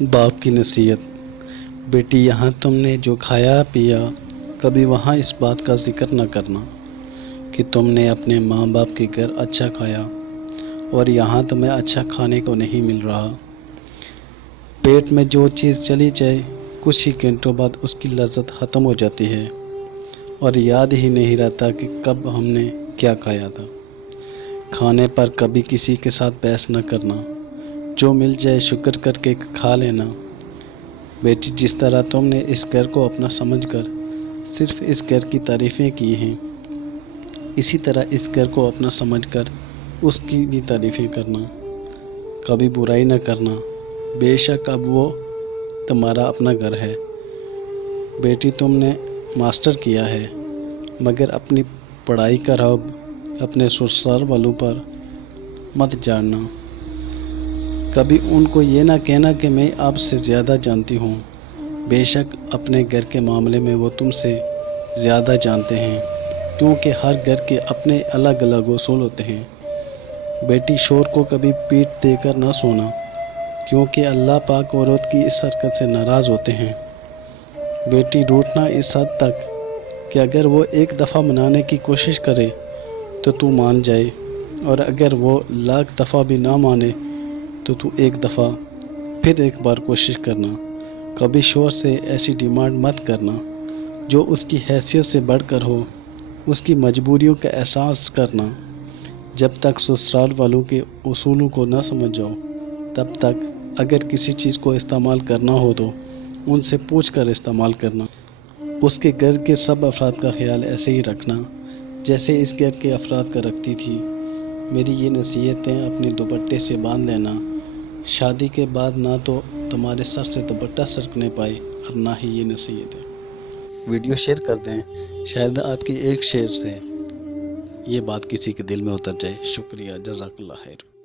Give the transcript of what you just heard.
باپ کی نصیحت۔ بیٹی، یہاں تم نے جو کھایا پیا، کبھی وہاں اس بات کا ذکر نہ کرنا کہ تم نے اپنے ماں باپ کے گھر اچھا کھایا اور یہاں تمہیں اچھا کھانے کو نہیں مل رہا۔ پیٹ میں جو چیز چلی جائے، کچھ ہی گھنٹوں بعد اس کی لذت ختم ہو جاتی ہے اور یاد ہی نہیں رہتا کہ کب ہم نے کیا کھایا تھا۔ کھانے پر کبھی کسی کے ساتھ بحث نہ کرنا، جو مل جائے شکر کر کے کھا لینا۔ بیٹی، جس طرح تم نے اس گھر کو اپنا سمجھ کر صرف اس گھر کی تعریفیں کی ہیں، اسی طرح اس گھر کو اپنا سمجھ کر اس کی بھی تعریفیں کرنا، کبھی برائی نہ کرنا۔ بے شک اب وہ تمہارا اپنا گھر ہے۔ بیٹی، تم نے ماسٹر کیا ہے، مگر اپنی پڑھائی کا رعب اپنے سسرال والوں پر مت جاڑنا۔ کبھی ان کو یہ نہ کہنا کہ میں آپ سے زیادہ جانتی ہوں۔ بے شک اپنے گھر کے معاملے میں وہ تم سے زیادہ جانتے ہیں، کیونکہ ہر گھر کے اپنے الگ الگ اصول ہوتے ہیں۔ بیٹی، شوہر کو کبھی پیٹھ دے کر نہ سونا، کیونکہ اللہ پاک عورت کی اس حرکت سے ناراض ہوتے ہیں۔ بیٹی، روٹنا اس حد تک کہ اگر وہ ایک دفعہ منانے کی کوشش کرے تو مان جائے، اور اگر وہ لاکھ دفعہ بھی نہ مانے تو ایک دفعہ پھر ایک بار کوشش کرنا۔ کبھی شوہر سے ایسی ڈیمانڈ مت کرنا جو اس کی حیثیت سے بڑھ کر ہو۔ اس کی مجبوریوں کا احساس کرنا۔ جب تک سسرال والوں کے اصولوں کو نہ سمجھ جاؤ، تب تک اگر کسی چیز کو استعمال کرنا ہو تو ان سے پوچھ کر استعمال کرنا۔ اس کے گھر کے سب افراد کا خیال ایسے ہی رکھنا جیسے اس گھر کے افراد کا رکھتی تھی۔ میری یہ نصیحتیں اپنے دوپٹے سے باندھ لینا۔ شادی کے بعد نہ تو تمہارے سر سے دوپٹہ سرکنے پائے اور نہ ہی یہ نصیحتیں۔ ویڈیو شیئر کر دیں، شاید آپ کی ایک شیئر سے یہ بات کسی کے دل میں اتر جائے۔ شکریہ، جزاک اللہ خیر۔